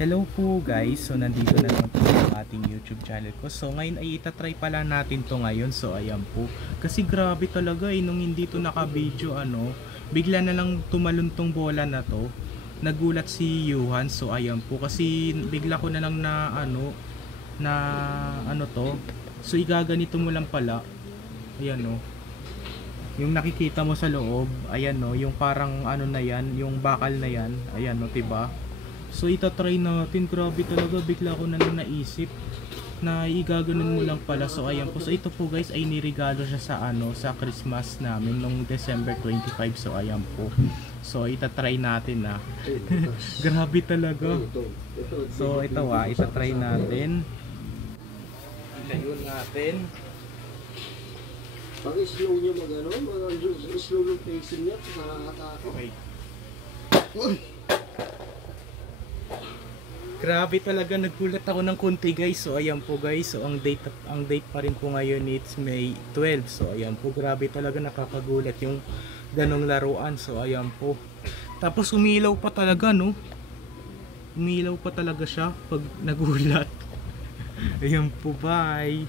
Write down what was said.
Hello po guys, so nandito na naman po sa ating YouTube channel ko. So ngayon ay itatry pala natin to ngayon. So ayan po, kasi grabe talaga nung hindi to naka-video bigla na lang tumalon tong bola na to. Nagulat si Yuhan. So ayan po, kasi bigla ko na lang na to. So igaganito mo lang pala. Ayan yung nakikita mo sa loob, ayan yung parang na yan, yung bakal na yan, ayan diba? So itatry natin, grabe talaga, bigla ko na lang naisip na igaganon mo lang pala. So ayan po, so ito po guys ay nirigalo siya sa sa Christmas namin nung December 25. So ayan po, so itatry natin grabe talaga. So ito itatry natin, ilayon natin. Pag slow nyo slow yung pacing niya, nakakatakot. Okay. Grabe talaga, nagulat ako ng konti guys. So ayan po guys, so ang date pa rin po ngayon, it's May 12. So ayan po, grabe talaga, nakakagulat yung ganong laruan. So ayan po, tapos umilaw pa talaga umilaw pa talaga siya pag nagulat. Ayan po, bye.